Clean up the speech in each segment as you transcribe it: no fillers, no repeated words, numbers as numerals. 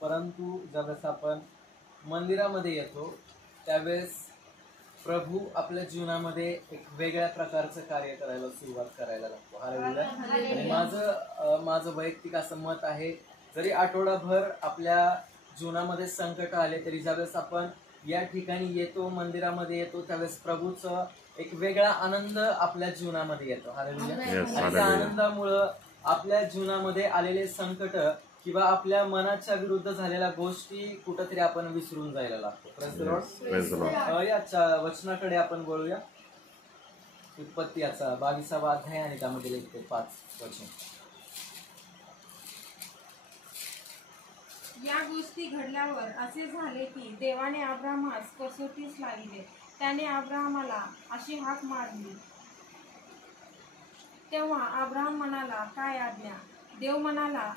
परंतु ज्यावेळेस आपण मंदिरामध्ये येतो त्यावेळेस प्रभू आपल्या जीवनामध्ये एक वेगळ्या प्रकारचं कार्य करायला सुरुवात करायला लागतो. हालेलुया. आणि माझं वैयक्तिक असं मत आहे, जरी आठवडाभर आपल्या जीवनामध्ये संकट आले तरी ज्यावेळेस आपण या ठिकाणी येतो, मंदिरामध्ये येतो, त्यावेळेस प्रभूचं एक वेगळा आनंद आपल्या जीवनामध्ये येतो. हालेलुया. आणि त्या आनंदामुळं आपल्या जीवनामध्ये आलेले संकट किंवा आपल्या मनाच्या विरुद्ध झालेल्या गोष्टी कुठंतरी आपण विसरून जायला लागतो. याच्या वचनाकडे आपण बोलूया. उत्पत्ती याचा 22वा अध्याय आणि त्यामध्ये लिहिते 5 वचन. या गोष्टी घडल्यावर असे झाले की देवाने अब्राहामास कसोटीस लाविले. त्याने अब्राहामाला अशी हाक मारली. तेव्हा अब्राहाम म्हणाला, काय आज्ञा? देव म्हणाला,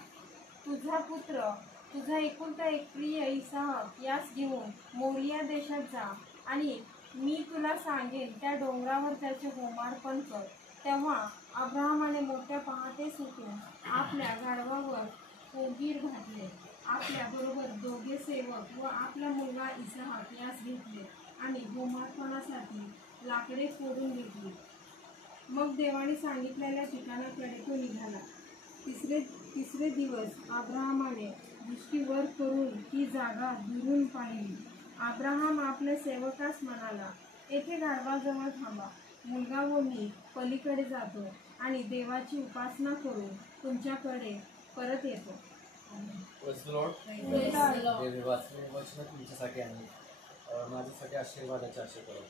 तुझा पुत्र, तुझा एकुलता एक प्रिय इसाहक यास घेऊन मोरिया देशात जा आणि मी तुला सांगेन त्या डोंगरावर त्याचे होमार्पण कर. तेव्हा अब्राहामाने मोठ्या पहाटे सुटून आपल्या गाढवावर कोगीर घातले, आपल्या बरोबर 2 सेवक व आपला मुलगा इसाहक यास घेतले आणि होमार्पणासाठी लाकडे फोडून घेतली. मग देवाने सांगितलेल्या ठिकाणाकडे तो निघाला. तिसरे दिवस अब्राहामाने दृष्टी वर करून ती जागा दुरून पाहिली. अब्राहाम आपल्या सेवकास म्हणाला, येथे गाढवाजवळ थांबा. मुलगा व मी पलीकडे जातो आणि देवाची उपासना करून तुमच्याकडे परत येतो. तुमच्यासाठी आणि माझ्यासाठी आशीर्वादाचे आशा करू.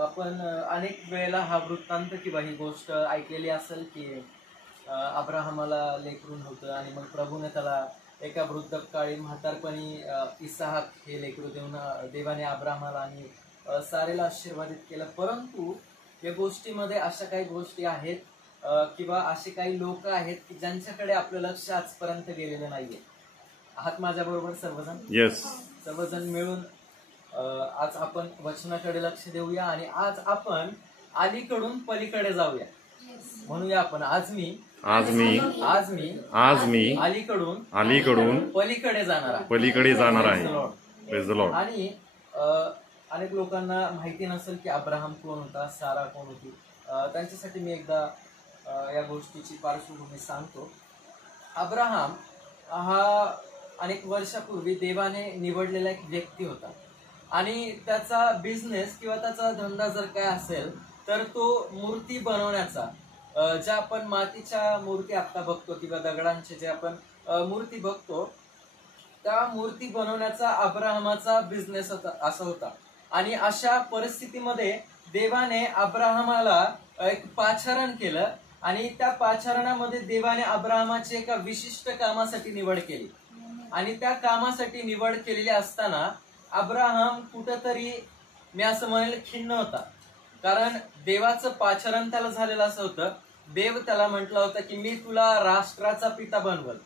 आपण अनेक वेळेला हा वृत्तांत किंवा ही गोष्ट ऐकलेली असेल की अब्राहमाला लेकरू होतं आणि मग प्रभूने त्याला एका वृद्धकाळी म्हातारपणी इसाहक हे लेकरू देऊन देवाने अब्राहमाला आणि सारेला आशीर्वादित केलं. परंतु या गोष्टीमध्ये अशा काही गोष्टी आहेत किंवा असे काही लोक आहेत की ज्यांच्याकडे आपलं लक्ष आजपर्यंत गेलेलं नाहीये. आहात माझ्या बरोबर सर्वजण? येस. सर्वजण मिळून आज आपण वचनाकडे लक्ष देऊया आणि आज आपण अलीकडून पलीकडे जाऊया. म्हणूया आपण आज मी अलीकडून पलीकडे जाणार आहे. आणि अनेक लोकांना माहिती नसेल की अब्राहम कोण होता, सारा कोण होती. त्यांच्यासाठी मी एकदा या गोष्टीची पार्श्वभूमी सांगतो. अब्राहम हा अनेक वर्षापूर्वी देवाने निवडलेला एक व्यक्ती होता आणि त्याचा बिझनेस किंवा त्याचा धंदा जर काय असेल तर तो मूर्ती बनवण्याचा, ज्या आपण मातीच्या मूर्ती आता बघतो किंवा दगडांचे जे आपण मूर्ती बघतो, त्या मूर्ती बनवण्याचा अब्राहमाचा बिझनेस असा होता. आणि अशा परिस्थितीमध्ये देवाने अब्राहमाला एक पाचारण केलं आणि त्या पाचारणामध्ये देवाने अब्राहमाची एका विशिष्ट कामासाठी निवड केली. आणि त्या कामासाठी निवड केलेली असताना अब्राहम कुठंतरी, मी असं म्हणेल, खिन्न होता. कारण देवाचं पाचारण त्याला झालेलं असं होतं. देव त्याला म्हटलं होतं की मी तुला राष्ट्राचा पिता बनवल,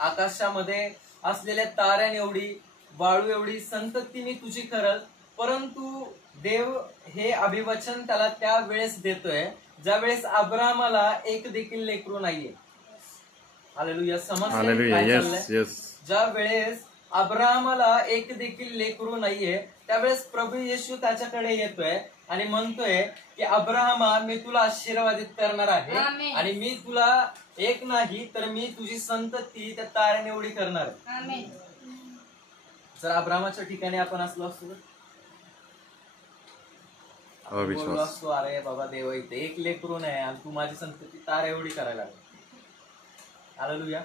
आकाशामध्ये असलेल्या ताऱ्यां एवढी, वाळू एवढी संतती मी तुझी करल. परंतु देव हे अभिवचन त्याला त्या वेळेस देतोय ज्या वेळेस अब्राहमाला एक देखील लेकरू नाहीये. हालेलुया. समजलं? ज्या वेळेस अब्राहमाला एक देखील लेकरू नाहीये त्यावेळेस प्रभू येशू त्याच्याकडे येतोय आणि म्हणतोय की अब्राहमा, मी तुला आशीर्वादित करणार आहे आणि मी तुला एक नाही तर मी तुझी संतती त्या ताऱ्याने एवढी करणार आहे. जर अब्राहमाच्या ठिकाणी आपण असलो असतो बोललो असतो, अरे बाबा देवा, इथे एक लेकरू नाही आणि तू माझी संतती ताऱ्या एवढी करायला लागली. हालेलुया.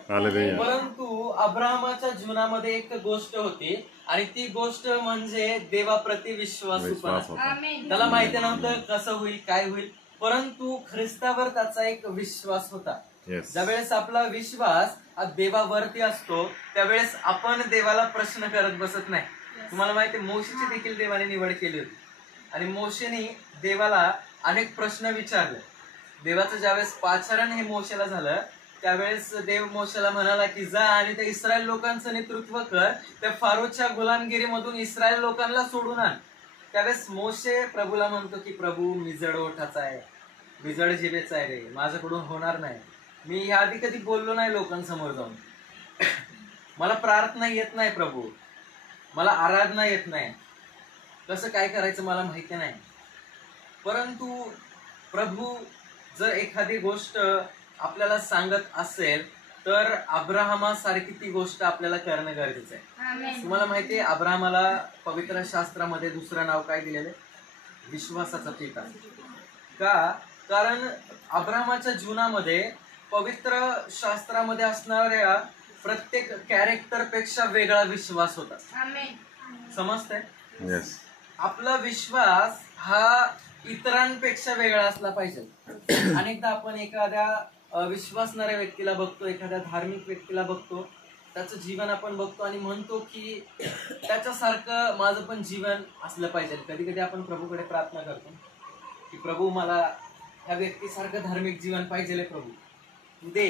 परंतु अब्राहमाच्या जीवनामध्ये एक गोष्ट होती आणि ती गोष्ट म्हणजे देवाप्रती विश्वास. त्याला माहिती नव्हतं कसं होईल, काय होईल, परंतु ख्रिस्तावर त्याचा एक विश्वास होता. ज्यावेळेस आपला विश्वास देवावरती असतो त्यावेळेस आपण देवाला प्रश्न करत बसत नाही. तुम्हाला माहिती, मोशेची देखील देवाने निवड केली होती आणि मोशेने देवाला अनेक प्रश्न विचारले. देवाचं ज्यावेळेस पाचारण हे मोशेला झालं त्यावेळेस देव मोशेला म्हणाला की जा आणि त्या इस्रायल लोकांचं नेतृत्व कर, त्या फारोच्या गुलामगिरीमधून इस्रायल लोकांना सोडून आण. त्यावेळेस मोशे प्रभूला म्हणतो की प्रभू, मी जड ओठाचा आहे, मी जड जिभेचा आहे रे, माझ्याकडून होणार नाही, मी ह्या आधी कधी बोललो नाही लोकांसमोर जाऊन. मला प्रार्थना येत नाही प्रभू, मला आराधना येत नाही, कसं काय करायचं मला माहिती नाही. परंतु प्रभू जर एखादी गोष्ट आपल्याला सांगत असेल तर अब्राहमासारखी ती गोष्ट आपल्याला करणं गरजेचं आहे. तुम्हाला माहिती आहे अब्राहमाला पवित्र शास्त्रामध्ये दुसरं नाव काय दिलेलं आहे? विश्वासाचा पिता. का? कारण अब्राहमाच्या जीवनामध्ये पवित्र शास्त्रामध्ये असणाऱ्या प्रत्येक कॅरेक्टर पेक्षा वेगळा विश्वास होता. समजतंय? येस. आपला विश्वास हा इतरांपेक्षा वेगळा असला पाहिजे. अनेकदा आपण एखाद्या विश्वासणाऱ्या व्यक्तीला बघतो, एखाद्या धार्मिक व्यक्तीला बघतो, त्याचं जीवन आपण बघतो आणि म्हणतो की त्याच्यासारखं माझं पण जीवन असलं पाहिजे. कधी कधी आपण प्रभूकडे प्रार्थना करतो की प्रभू मला ह्या व्यक्तीसारखं धार्मिक जीवन पाहिजे प्रभू, तू दे.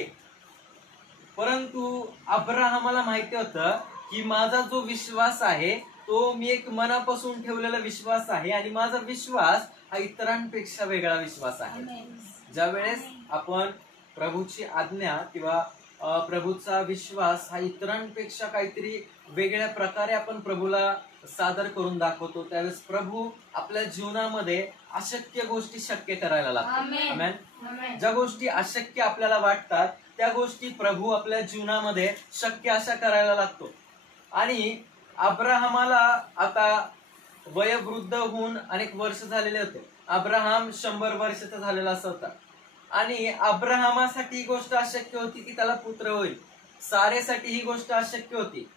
परंतु अब्राहमाला माहिती होतं की माझा जो विश्वास आहे तो मी एक मनापासून ठेवलेला विश्वास आहे आणि माझा विश्वास हा इतरांपेक्षा वेगळा विश्वास आहे. ज्या वेळेस आपण प्रभूची आज्ञा किंवा प्रभूचा विश्वास हा इतरांपेक्षा काहीतरी वेगळ्या प्रकारे आपण प्रभूला सादर करून दाखवतो, त्यावेळेस प्रभू आपल्या जीवनामध्ये अशक्य गोष्टी शक्य करायला लागतात. आमेन. ज्या गोष्टी अशक्य आपल्याला वाटतात त्या गोष्टी प्रभू आपल्या जीवनामध्ये शक्य अशा करायला लागतो. आणि अब्राहमाला आता वयोवृद्ध होऊन अनेक वर्ष झालेले होते. अब्राहम 100 वर्षाचा झालेला असा होता आणि अब्राहमासाठी ही गोष्ट अशक्य होती की त्याला पुत्र होईल. सारेसाठी ही गोष्ट अशक्य होती,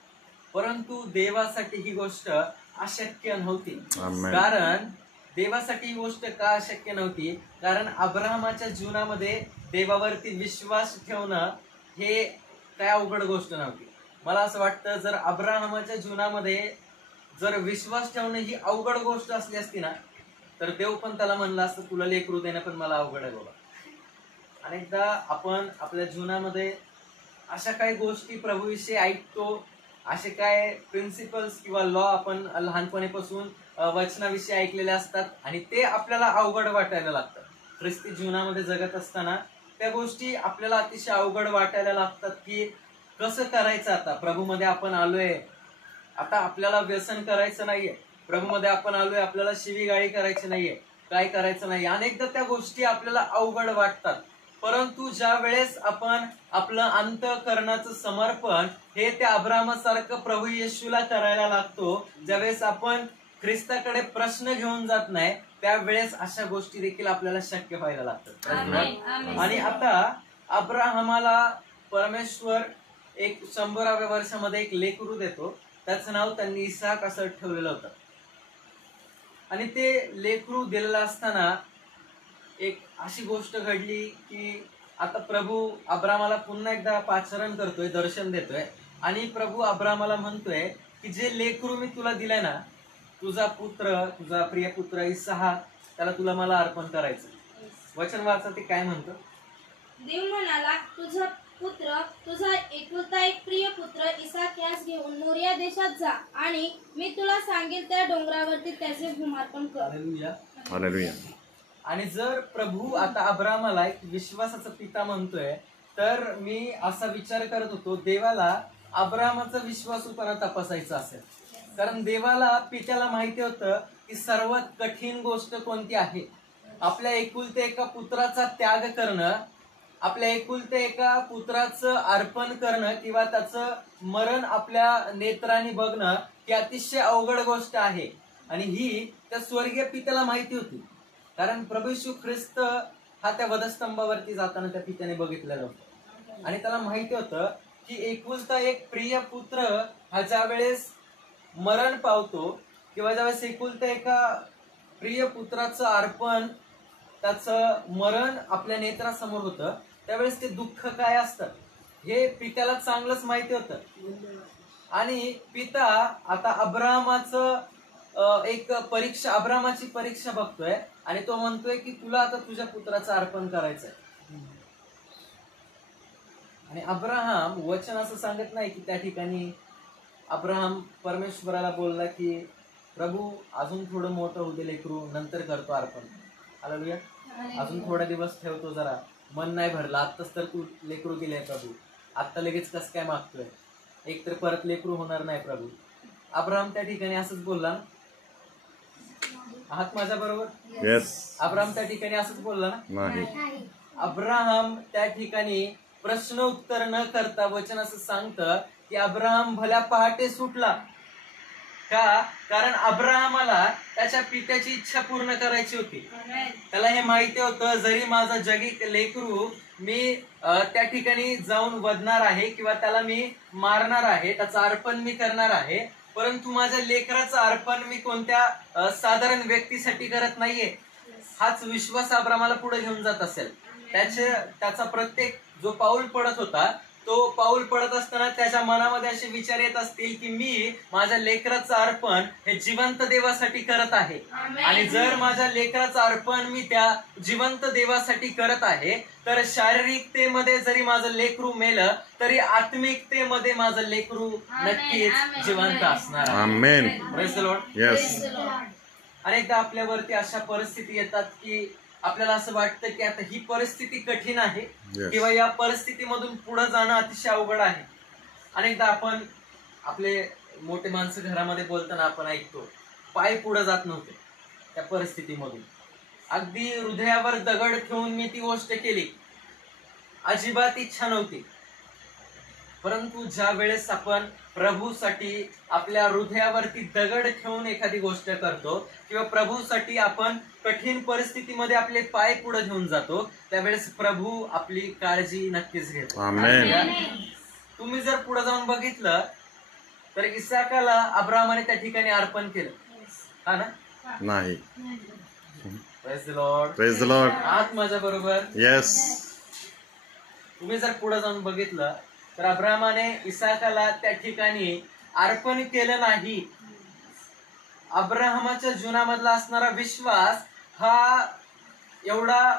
परंतु देवासाठी ही गोष्ट अशक्य नव्हती. कारण देवासाठी ही गोष्ट का अशक्य नव्हती? कारण अब्राहमाच्या जीवनामध्ये देवावरती विश्वास ठेवणं हे काय अवघड गोष्ट नव्हती. मला असं वाटतं जर अब्राहमाच्या जीवनामध्ये जर विश्वास ठेवणं ही अवघड गोष्ट असली असती ना तर देव पण त्याला म्हणलं असतं तुला लेकरू देणं पण मला अवघड आहे बाबा. अनेकदा आपण आपल्या जीवनामध्ये अशा काही गोष्टी प्रभूविषयी ऐकतो, असे काय प्रिन्सिपल्स किंवा लॉ आपण लहानपणीपासून वचनाविषयी ऐकलेले असतात आणि ते आपल्याला अवघड वाटायला लागतात. ख्रिस्ती जीवनामध्ये जगत असताना त्या गोष्टी आपल्याला अतिशय अवघड वाटायला लागतात की कसं करायचं. आता प्रभूमध्ये आपण आलोय, आता आपल्याला व्यसन करायचं नाहीये, प्रभूमध्ये आपण आलोय, आपल्याला शिवीगाळी करायची नाहीये, काय करायचं नाही. अनेकदा त्या गोष्टी आपल्याला अवघड वाटतात. परंतु ज्या वेळेस आपण आपलं अंतःकरणाचं समर्पण हे त्या अब्राहमासारखं प्रभू येशूला करायला लागतो, ज्यावेळेस आपण ख्रिस्ताकडे प्रश्न घेऊन जात नाही त्यावेळेस अशा गोष्टी देखील आपल्याला शक्य व्हायला लागतात. आणि आता अब्राहमाला परमेश्वर एक 100व्या वर्षामध्ये एक लेकरू देतो, त्याचं नाव त्यांनी इसाक असं ठेवलेलं होतं. आणि ते लेकरू दिलेलं असताना एक अशी गोष्ट घडली की आता प्रभू अब्राहमाला पुन्हा एकदा पाचारण करतोय, दर्शन देतोय आणि प्रभू अब्राहमाला म्हणतोय की जे लेकरू मी तुला दिलंय ना, तुझा पुत्र, तुझा प्रिय पुत्र इसाक, त्याला तुला मला अर्पण करायचं. वचन वाचा ते काय म्हणतं. देव म्हणाला तुझा पुत्र, तुझा एकुलता एक प्रिय पुत्र इसाक यास घेऊन मोरिया देशात जा आणि मी तुला सांगेल त्या डोंगरावरती त्याचे भूमार्पण कर. हालेलुया. हालेलुया. आणि जर प्रभू आता अब्राहमाला एक विश्वासाचा पिता म्हणतोय तर मी असा विचार करत होतो देवाला अब्राहमाचा विश्वासूपणा तपासायचा असेल. कारण देवाला पित्याला माहिती होतं की सर्वात कठीण गोष्ट कोणती आहे. आपल्या एकुलते एका पुत्राचा त्याग करणं, आपल्या एकुलते एका पुत्राचं अर्पण करणं किंवा त्याचं मरण आपल्या नेत्राने बघणं ही अतिशय अवघड गोष्ट आहे. आणि ही त्या स्वर्गीय पित्याला माहिती होती. कारण प्रभू येशू ख्रिस्त हा त्या वधस्तंभावरती जाताना त्या पित्याने बघितलेला होता आणि त्याला माहिती होतं की एकुलता एक प्रिय पुत्र हा ज्या वेळेस मरण पावतो किंवा ज्यावेळेस एकुलता एका प्रिय पुत्राचं अर्पण, त्याचं मरण आपल्या नेत्रासमोर होतं त्यावेळेस ते दुःख काय असतं हे पित्याला चांगलंच माहिती होतं. आणि पिता आता अब्राहमाचं एक परीक्षा, अब्राहमाची परीक्षा बघतोय आणि तो म्हणतोय की तुला आता तुझ्या पुत्राचं अर्पण करायचंय. आणि अब्राहम वचन असं सांगत नाही की त्या ठिकाणी अब्राहम परमेश्वराला बोलला की प्रभू अजून थोडं मोठं होऊ दे लेकरू, नंतर करतो अर्पण. हालेलुया. अजून थोडा दिवस ठेवतो, जरा मन नाही भरला, आत्ताच तर तू लेकरू दिलंय प्रभू, आत्ता लगेच कसं काय मागतोय. एकतर परत लेकरू होणार नाही प्रभू. अब्राहम त्या ठिकाणी असंच बोलला ना? आहात माझ्या बरोबर? येस. अब्राहम त्या ठिकाणी असंच बोलला ना? नाही. अब्राहम त्या ठिकाणी प्रश्न उत्तर न करता वचन असं सांगतं की अब्राहम भल्या पहाटे सुटला. का? कारण अब्राहमाला त्याच्या पित्याची इच्छा पूर्ण करायची होती. त्याला हे माहिती होतं, जरी माझा जगिक लेकरू मी त्या ठिकाणी जाऊन वधणार आहे किंवा त्याला मी मारणार आहे, त्याचं अर्पण मी करणार आहे, परंतु माझ्या लेकराचं अर्पण मी कोणत्या साधारण व्यक्तीसाठी करत नाहीये. हाच विश्वास अब्राहमाला पुढे घेऊन जात असेल. त्याचा प्रत्येक जो पाऊल पडत होता, तो पाऊल पडत असताना त्याच्या मनामध्ये असे विचार येत असतील की मी माझ्या लेकराचं अर्पण हे जिवंत देवासाठी करत आहे. आणि जर माझ्या लेकराचं अर्पण मी त्या जिवंत देवासाठी करत आहे, तर शारीरिकतेमध्ये जरी माझं लेकरू मेलं तरी आत्मिकतेमध्ये माझं लेकरू नक्कीच जिवंत असणार आहे. Amen. Praise the lord. Yes. अनेकदा आपल्यावरती अशा परिस्थिती येतात की आपल्याला असं वाटतं की आता ही परिस्थिती कठीण आहे किंवा या परिस्थितीमधून पुढे जाणं अतिशय अवघड आहे. अनेकदा आपण आपले मोठे माणसं घरामध्ये बोलताना आपण ऐकतो, पाय पुढे जात नव्हते त्या परिस्थितीमधून. अगदी हृदयावर दगड ठेवून मी ती गोष्ट केली, अजिबात इच्छा नव्हती. परंतु ज्या वेळेस आपण प्रभूसाठी आपल्या हृदयावरती दगड ठेवून एखादी गोष्ट करतो किंवा प्रभूसाठी आपण कठीण परिस्थितीमध्ये आपले पाय पुढे घेऊन जातो, त्यावेळेस प्रभू आपली काळजी नक्कीच घेतो. आमेन. तुम्ही जर पुढे जाऊन बघितलं तर इसाकाला अब्राहमाने त्या ठिकाणी अर्पण केलं, हा ना? नाही. Praise the Lord. Praise the Lord. आहात माझ्या बरोबर? येस. तुम्ही जर पुढे जाऊन बघितलं तर अब्राहमाने इसाकाला त्या ठिकाणी अर्पण केलं नाही. अब्राहमाच्या जीवनामधला असणारा विश्वास हा एवढा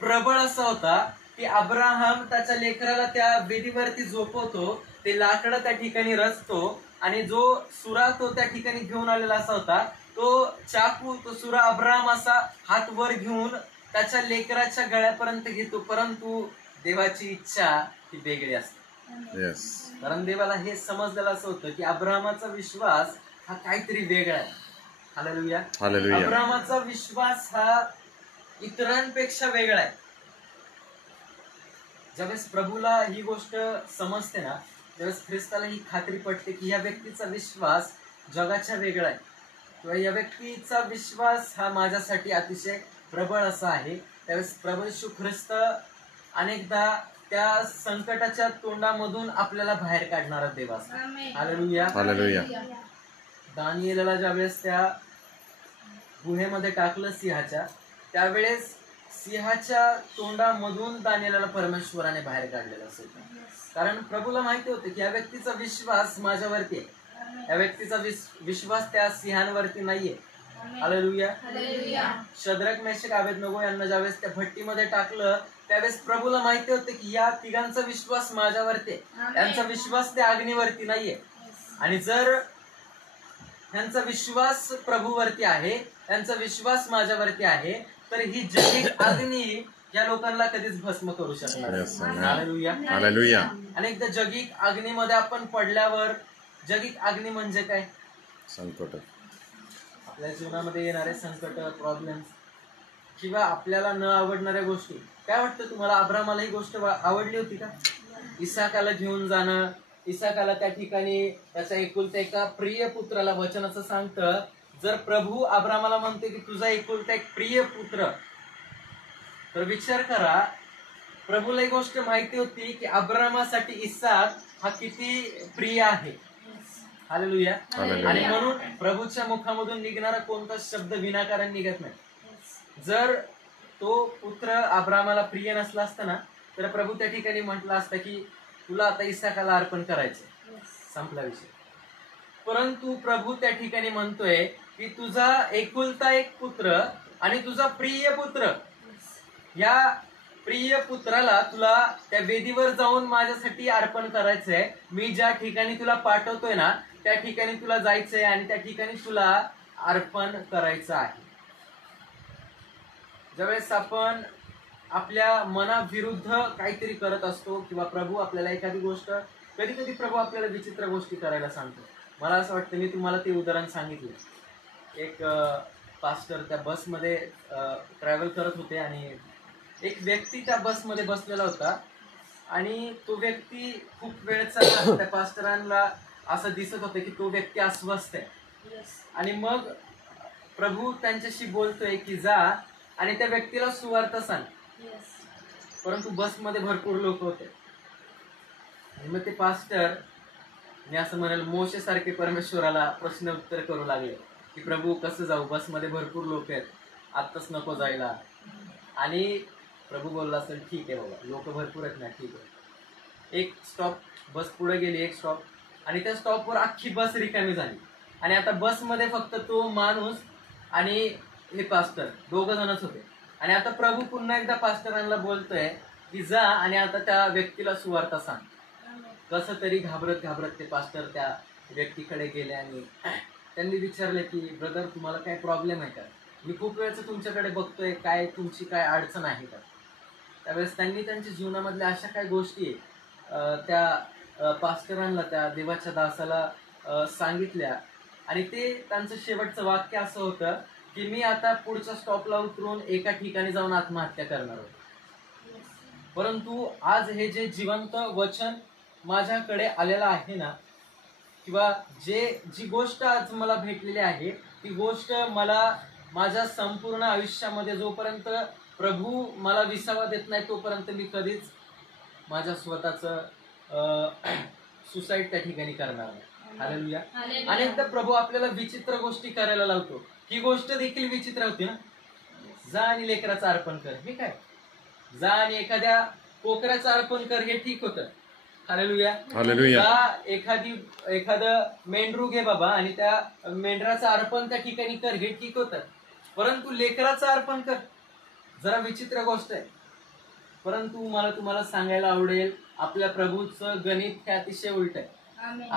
प्रबळ असा होता की अब्राहम त्याच्या लेकराला त्या वेदीवरती झोपवतो, ते लाकडं त्या ठिकाणी रचतो आणि जो सुरा तो त्या ठिकाणी घेऊन आलेला असा होता, तो चाकू, तो सुरा अब्राहम असा हात वर घेऊन त्याच्या लेकराच्या गळ्यापर्यंत घेतो. परंतु देवाची इच्छा ही वेगळी असते. येस. कारण देवाला हे समजलेलं असं होतं की अब्राहमाचा विश्वास हा काहीतरी वेगळा आहे. हालेलुया. हालेलुया. अब्राहमाचा विश्वास हा इतरांपेक्षा वेगळा आहे. ज्यावेळेस प्रभूला ही गोष्ट समजते ना, त्यावेळेस ख्रिस्ताला ही खात्री पडते की या व्यक्तीचा विश्वास जगाच्या वेगळा आहे किंवा या व्यक्तीचा विश्वास हा माझ्यासाठी अतिशय प्रबळ असा आहे. त्यावेळेस प्रभू येशू ख्रिस्त अनेकदा त्या संकटाच्या तोंडामधून आपल्याला बाहेर काढणारा देव असतो. हालेलुया. हालेलुया. दानिएलला ज्यावेळेस त्या गुहेमध्ये टाकलं सिंहाच्या, त्यावेळेस सिंहाच्या तोंडामधून दानिएलला परमेश्वराने बाहेर काढलेलं असेल. कारण प्रभूला माहिती होतं की या व्यक्तीचा विश्वास माझ्यावरती आहे, या व्यक्तीचा विश्वास त्या सिंहांवरती नाहीये. हालेलुया. शद्रक, मेशक, अबेदनगो यांना ज्यावेळेस त्या भट्टीमध्ये टाकलं, त्यावेळेस प्रभूला माहिती होतं की या तिघांचा विश्वास माझ्यावरती आहे, त्यांचा विश्वास त्या अग्नीवरती नाहीये. आणि जर त्यांचा विश्वास प्रभूवरती आहे, त्यांचा विश्वास माझ्यावरती आहे, तर ही जगिक अग्नी या लोकांना कधीच भस्म करू शकणार नाही. हालेलुया. हालेलुया. अनेकदा जगिक अग्नीमध्ये आपण पडल्यावर, जगिक अग्नी म्हणजे काय? संकट. आपल्या जीवनामध्ये येणारे संकट, प्रॉब्लेम्स किंवा आपल्याला न आवडणाऱ्या गोष्टी. काय वाटतं तुम्हाला, अब्राहमाला ही गोष्ट आवडली होती का? इसाकाला घेऊन जाणं, इसाकाला त्या ठिकाणी त्याच्या एकुलत्या एका प्रिय पुत्राला, वचन असं सांगतं, जर प्रभू अब्राहमाला म्हणते की तुझा एकुलता एक प्रिय पुत्र, तर विचार करा, प्रभूला ही गोष्ट माहिती होती की अब्राहमासाठी इसाक हा किती प्रिय आहे. हालेलुया. आणि म्हणून प्रभूच्या मुखामधून निघणारा कोणता शब्द विनाकारण निघत नाही. जर तो पुत्र अब्राहमाला प्रिय नसला असता ना, तर प्रभू त्या ठिकाणी म्हटलं असतं की तुला आता इसाकाला अर्पण करायचं, संपला विषय. परंतु प्रभू त्या ठिकाणी म्हणतोय की तुझा एकुलता एक पुत्र आणि तुझा प्रिय पुत्र, या प्रिय पुत्राला तुला त्या वेदीवर जाऊन माझ्यासाठी अर्पण करायचंय. मी ज्या ठिकाणी तुला पाठवतोय ना, त्या ठिकाणी तुला जायचंय आणि त्या ठिकाणी तुला अर्पण करायचं आहे. ज्यावेळेस आपण आपल्या मनाविरुद्ध काहीतरी करत असतो किंवा प्रभू आपल्याला एखादी गोष्ट कधी कधी प्रभू आपल्याला विचित्र गोष्टी करायला सांगतो. मला असं वाटतं, मी तुम्हाला ते उदाहरण सांगितलं. एक पास्टर त्या बसमध्ये ट्रॅव्हल करत होते आणि एक व्यक्ती त्या बसमध्ये बसलेला होता आणि तो व्यक्ती खूप वेळचा त्या पास्टरांना असं दिसत होतं की तो व्यक्ती अस्वस्थ आहे. आणि मग प्रभू त्यांच्याशी बोलतोय की जा आणि त्या व्यक्तीला सुवार्ता सांग. परंतु बसमध्ये भरपूर लोक होते आणि मग ते पास्टर मी असं म्हणाल मोशेसारखे परमेश्वराला प्रश्न उत्तर करू लागले की प्रभू कसं जाऊ, बसमध्ये भरपूर लोक आहेत, आत्ताच नको जायला. आणि प्रभू बोलला असेल ठीक आहे बाबा, लोक भरपूर आहेत ना, ठीक आहे. एक स्टॉप बस पुढे गेली, एक स्टॉप, आणि त्या स्टॉपवर अख्खी बस रिकामी झाली आणि आता बसमध्ये फक्त तो माणूस आणि हे पास्टर दोघं जणच होते. आणि आता प्रभू पुन्हा एकदा पास्टरांना बोलतोय की जा आणि आता त्या व्यक्तीला सुवार्ता सांग. कसं तरी घाबरत घाबरत ते पास्टर त्या व्यक्तीकडे गेले आणि त्यांनी विचारले की ब्रदर, तुम्हाला काय प्रॉब्लेम आहे का? मी खूप वेळचं तुमच्याकडे बघतोय, काय तुमची काय अडचण आहे का? त्यावेळेस त्यांनी त्यांच्या जीवनामधल्या अशा काही गोष्टी त्या पास्टरांना, त्या देवाच्या दासाला सांगितल्या आणि ते त्यांचं शेवटचं वाक्य असं होतं की मी आता पुढच्या स्टॉपला उतरून एका ठिकाणी जाऊन आत्महत्या करणार होतो. परंतु आज हे जे जिवंत वचन माझ्याकडे आलेलं आहे ना, किंवा जी गोष्ट आज मला भेटलेली आहे ती गोष्ट मला माझ्या संपूर्ण आयुष्यामध्ये जोपर्यंत प्रभू मला विसावा देत नाही तोपर्यंत मी कधीच माझ्या स्वतःचं सुसाईड त्या ठिकाणी करणार नाही. हालेलुया. अनेकदा प्रभू आपल्याला विचित्र गोष्टी करायला लावतो. ही गोष्ट देखील विचित्र होती ना, जा आणि लेकराचं अर्पण कर, हे काय? जा आणि एखाद्या कोकराचं अर्पण कर, हे ठीक होतं. हालेलुया. जा एखादं मेंढरू घे बाबा आणि त्या मेंढराचं अर्पण त्या ठिकाणी कर, हे ठीक होतं. परंतु लेकराचं अर्पण कर, जरा विचित्र गोष्ट आहे. परंतु मला तुम्हाला सांगायला आवडेल, आपल्या प्रभूचं गणित हे अतिशय उलट आहे.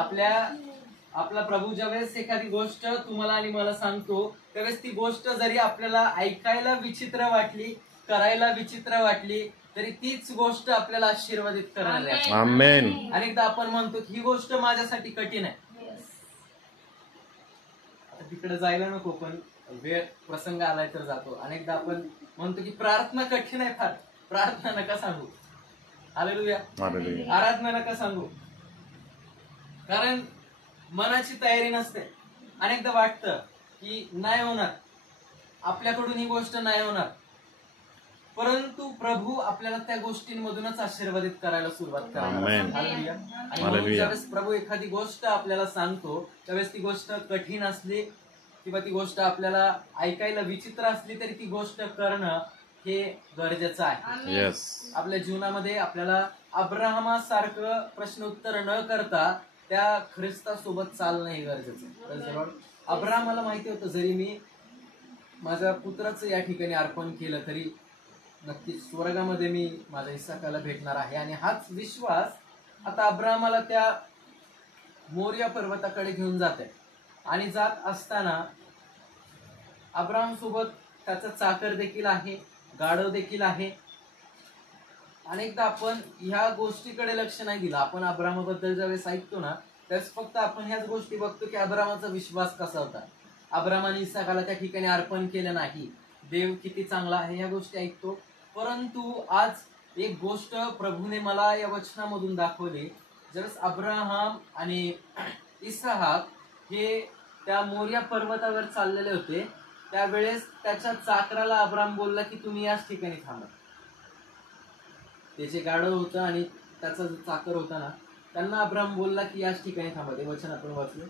आपला प्रभू ज्यावेळेस एखादी गोष्ट तुम्हाला आणि मला सांगतो त्यावेळेस ती गोष्ट जरी आपल्याला ऐकायला विचित्र वाटली, करायला विचित्र वाटली, तरी तीच गोष्ट आपल्याला आशीर्वादित करणार आहे. आमेन. अनेकदा आपण म्हणतो की ही गोष्ट माझ्यासाठी कठीण आहे, आता तिकडे जायला नको, पण वेळ प्रसंग आलाय तर जातो. अनेकदा आपण म्हणतो की प्रार्थना कठीण आहे फार, प्रार्थना नका सांगू. हालेलुया. आराधना नका सांगू, कारण मनाची तयारी नसते. अनेकदा वाटतं की नाही होणार, आपल्याकडून ही गोष्ट नाही होणार, परंतु प्रभू आपल्याला त्या गोष्टींमधूनच आशीर्वादित करायला सुरुवात करणार. आणि ज्यावेळेस प्रभू एखादी गोष्ट आपल्याला सांगतो त्यावेळेस ती गोष्ट कठीण असली किंवा ती गोष्ट आपल्याला ऐकायला विचित्र असली तरी ती गोष्ट करणं हे गरजेचं आहे. आपल्या जीवनामध्ये आपल्याला अब्राहमासारखं प्रश्न उत्तर न करता त्या ख्रिस्तासोबत चालणं हे गरजेचं. अब्राहमाला माहिती होतं जरी मी माझ्या पुत्राचं या ठिकाणी अर्पण केलं तरी नक्कीच स्वर्गामध्ये मी माझ्या इसाकाला भेटणार आहे. आणि हाच विश्वास आता अब्राहमाला त्या मोरिया पर्वताकडे घेऊन जात आहे. आणि जात असताना अब्राहम सोबत त्याचा चाकर देखील आहे, गाढव देखील आहे. अनेकदा आपण ह्या गोष्टीकडे लक्ष नाही दिलं. आपण अब्राहमाबद्दल ज्यावेळेस ऐकतो ना त्यावेळेस फक्त आपण ह्याच गोष्टी बघतो की अब्राहमाचा विश्वास कसा होता, अब्राहमाने इसाकाला त्या ठिकाणी अर्पण केलं नाही, देव किती चांगला आहे, ह्या गोष्टी ऐकतो. परंतु आज एक गोष्ट प्रभूने मला या वचनामधून दाखवली. ज्यावेळेस अब्राहम आणि इसाहाक हे त्या मोरिया पर्वतावर चाललेले होते त्यावेळेस त्याच्या चाकराला अब्राहम बोलला की तुम्ही याच ठिकाणी थांबा. त्याचे गाढव होतं आणि त्याचा जो चाकर होता ना त्यांना अब्राहम बोलला की याच ठिकाणी थांबा. ते वचन आपण वाचलं.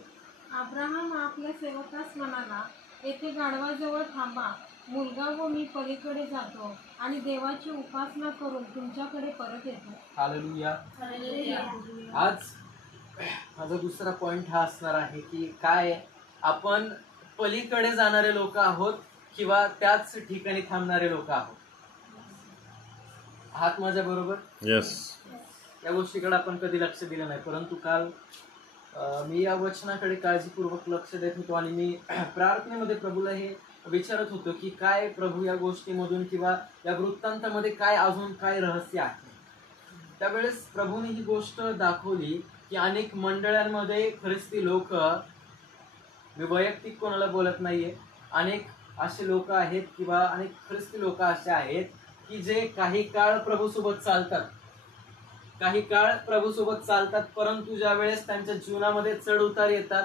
अब्राहम आपल्या सेवकास म्हणाला, येथे गाढवाजवळ थांबा, मुलगा व मी पलीकडे जातो आणि देवाची उपासना करून तुमच्याकडे परत येतो. हालेलुया. आज माझा दुसरा पॉइंट हा असणार आहे की काय आपण पलीकडे जाणारे लोक आहोत किंवा त्याच ठिकाणी थांबणारे लोक आहोत. आहात माझ्या बरोबर? या गोष्टीकडे आपण कधी लक्ष दिलं नाही. परंतु काल मी या वचनाकडे काळजीपूर्वक लक्ष देत होतो आणि मी प्रार्थनेमध्ये प्रभूला हे विचारत होतो की काय प्रभू या गोष्टीमधून किंवा या वृत्तांतामध्ये काय अजून काय रहस्य आहे. त्यावेळेस प्रभूने ही गोष्ट दाखवली की अनेक मंडळांमध्ये ख्रिस्ती लोक, मी वैयक्तिक कोणाला बोलत नाहीये, अनेक असे लोक आहेत किंवा अनेक ख्रिस्ती लोक असे आहेत की जे काही काळ प्रभूसोबत चालतात, काही काळ प्रभूसोबत चालतात, परंतु ज्या वेळेस त्यांच्या जीवनामध्ये चढ उतार येतात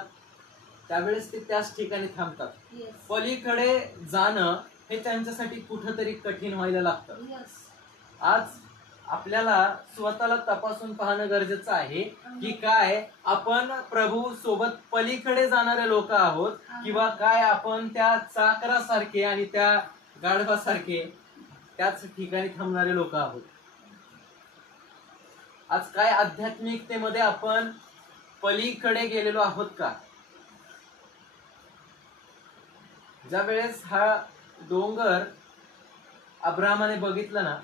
त्यावेळेस ते त्याच ठिकाणी थांबतात. पलीकडे जाणं हे त्यांच्यासाठी कुठंतरी कठीण व्हायला लागतं. आज आपल्याला स्वतःला तपासून पाहणं गरजेचं आहे की काय आपण प्रभू सोबत पलीकडे जाणारे लोक आहोत किंवा काय आपण त्या चाकरासारखे आणि त्या गाढवासारखे त्याच ठिकाणी थांबणारे लोक आहोत. आज काय आध्यात्मिकतेमध्ये आपण पलीकडे गेलेलो आहोत का? ज्या वेळेस हा डोंगर अब्राहमाने बघितला ना,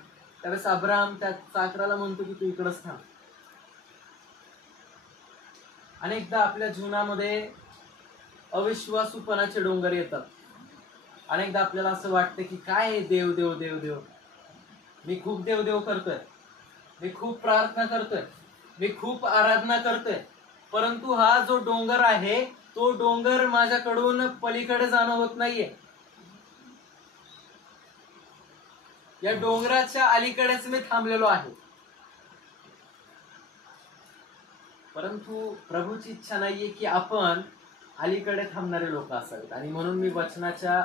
त्यावेळेस अब्राहम त्या चाकराला म्हणतो की तू इकडंच थांब. अनेकदा आपल्या जीवनामध्ये अविश्वासूपणाचे डोंगर येतात. अनेकदा आपल्याला असं वाटतं की काय देव देव देव देव, मी खूप देव देव करतोय, मी खूप प्रार्थना करतोय, मी खूप आराधना करतोय, परंतु हा जो डोंगर आहे तो डोंगर माझ्याकडून पलीकडे जाणं होत नाहीये. या डोंगराच्या अलीकडेच मी थांबलेलो आहे. परंतु प्रभूची इच्छा नाहीये की आपण अलीकडे थांबणारे लोक असावेत. आणि म्हणून मी वचनाच्या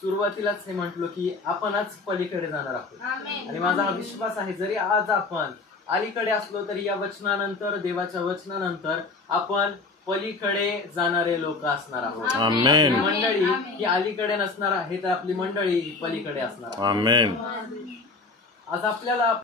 सुरुवातीलाच हे म्हटलो की आपण आज पलीकडे जाणार आहोत. आणि माझा हा विश्वास आहे जरी आज आपण अलीकडे असलो तरी या वचनानंतर, देवाच्या वचनानंतर आपण पलीकडे जाणारे लोक असणार आहोत. आमेन. मंडळी ही अलीकडे नसणार आहे तर आपली मंडळी पलीकडे असणार आहे. आमेन. आज आपल्याला